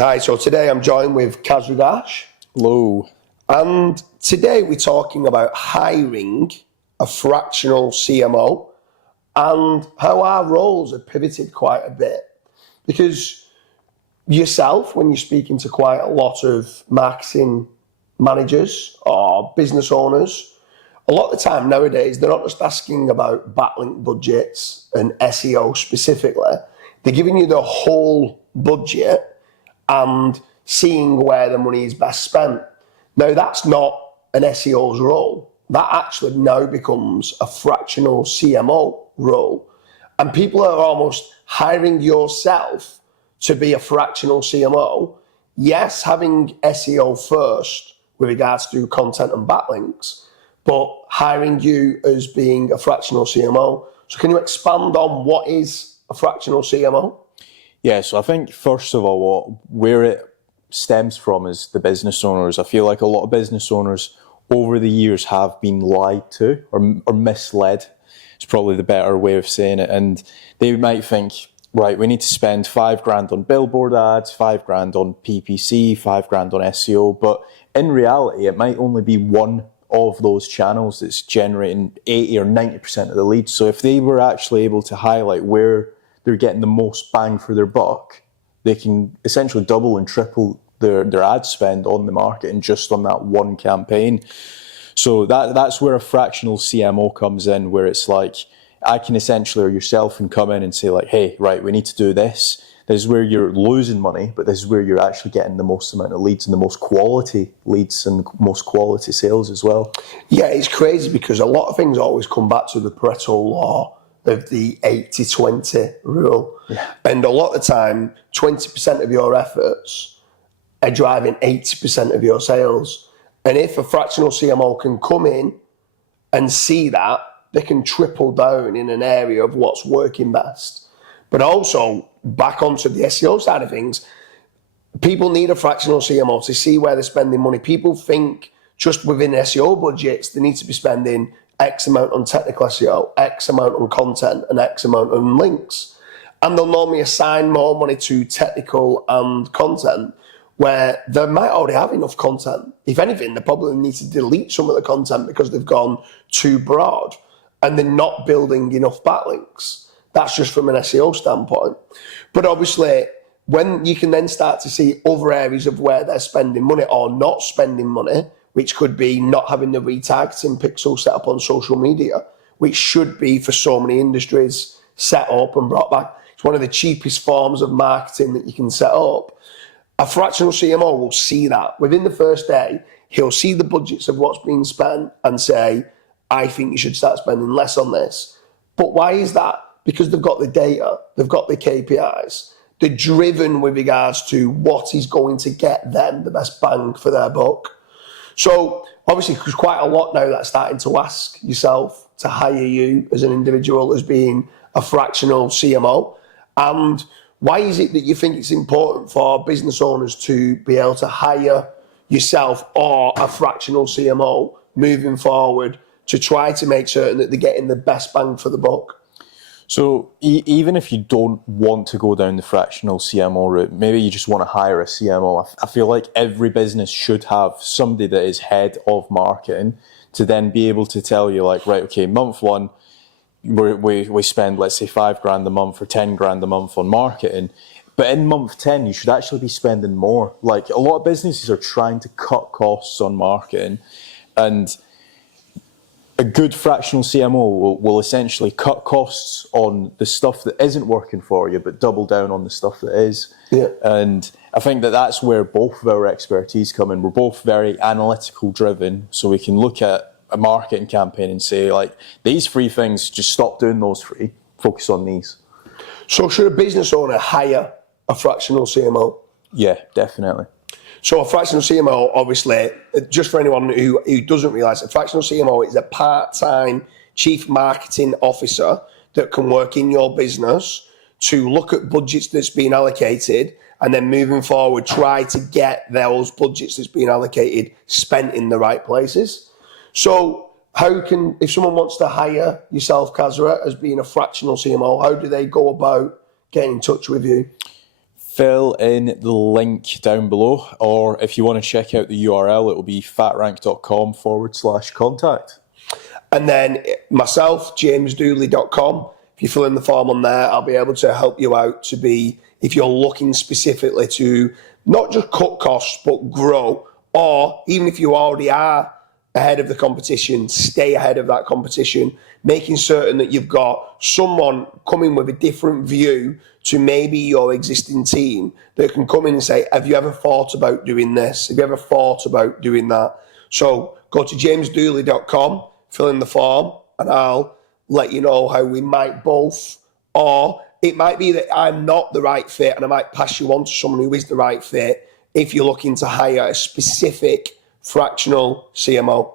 Hi, so today I'm joined with Kasra Dash. Hello. And today we're talking about hiring a fractional CMO and how our roles have pivoted quite a bit. Because yourself, when you're speaking to quite a lot of marketing managers or business owners, a lot of the time nowadays, they're not just asking about backlink budgets and SEO specifically. They're giving you the whole budget and seeing where the money is best spent. Now, that's not an SEO's role. That actually now becomes a fractional CMO role. And people are almost hiring yourself to be a fractional CMO. Yes, having SEO first with regards to content and backlinks, but hiring you as being a fractional CMO. So can you expand on what is a fractional CMO? Yeah, so I think first of all, where it stems from is the business owners. I feel like a lot of business owners over the years have been lied to or misled. It's probably the better way of saying it. And they might think, right, we need to spend $5,000 on billboard ads, $5,000 on PPC, $5,000 on SEO. But in reality, it might only be one of those channels that's generating 80 or 90% of the leads. So if they were actually able to highlight where they're getting the most bang for their buck, they can essentially double and triple their ad spend on the market and just on that one campaign. So that's where a fractional CMO comes in, where it's like, I can essentially, or yourself can come in and say like, hey, right, we need to do this. This is where you're losing money, but this is where you're actually getting the most amount of leads and the most quality leads and most quality sales as well. Yeah, it's crazy because a lot of things always come back to the Pareto law of the 80-20 rule. Yeah. And a lot of the time, 20% of your efforts are driving 80% of your sales. And if a fractional CMO can come in and see that, they can triple down in an area of what's working best. But also, back onto the SEO side of things, people need a fractional CMO to see where they're spending money. People think just within SEO budgets, they need to be spending X amount on technical SEO, X amount on content, and X amount on links. And they'll normally assign more money to technical and content where they might already have enough content. If anything, they probably need to delete some of the content because they've gone too broad and they're not building enough backlinks. That's just from an SEO standpoint. But obviously, when you can then start to see other areas of where they're spending money or not spending money, which could be not having the retargeting pixel set up on social media, which should be for so many industries set up and brought back. It's one of the cheapest forms of marketing that you can set up. A fractional CMO will see that. Within the first day, he'll see the budgets of what's being spent and say, I think you should start spending less on this. But why is that? Because they've got the data, they've got the KPIs. They're driven with regards to what is going to get them the best bang for their buck. So obviously, there's quite a lot now that's starting to ask yourself to hire you as an individual as being a fractional CMO. And why is it that you think it's important for business owners to be able to hire yourself or a fractional CMO moving forward to try to make certain that they're getting the best bang for the buck? So even if you don't want to go down the fractional CMO route, maybe you just want to hire a CMO, I feel like every business should have somebody that is head of marketing to then be able to tell you like, right, okay, month one, we spend, let's say, $5,000 a month or $10,000 a month on marketing. But in month 10, you should actually be spending more. Like a lot of businesses are trying to cut costs on marketing, and a good fractional CMO will essentially cut costs on the stuff that isn't working for you, but double down on the stuff that is. Yeah. And I think that that's where both of our expertise come in. We're both very analytical driven, so we can look at a marketing campaign and say, like, these three things, just stop doing those three, focus on these. So should a business owner hire a fractional CMO? Yeah, definitely. So a fractional CMO, obviously, just for anyone who doesn't realise, a fractional CMO is a part-time chief marketing officer that can work in your business to look at budgets that's been allocated and then moving forward, try to get those budgets that's been allocated spent in the right places. So how can, if someone wants to hire yourself, Kasra, as being a fractional CMO, how do they go about getting in touch with you? fill in the link down below, or if you want to check out the URL, it will be fatrank.com/contact. And then myself, jamesdooley.com. If you fill in the form on there, I'll be able to help you out to be, if you're looking specifically to not just cut costs, but grow, or even if you already are ahead of the competition, stay ahead of that competition, making certain that you've got someone coming with a different view to maybe your existing team that can come in and say, have you ever thought about doing this? Have you ever thought about doing that? So go to jamesdooley.com, fill in the form, and I'll let you know how we might both, or it might be that I'm not the right fit and I might pass you on to someone who is the right fit if you're looking to hire a specific fractional CMO.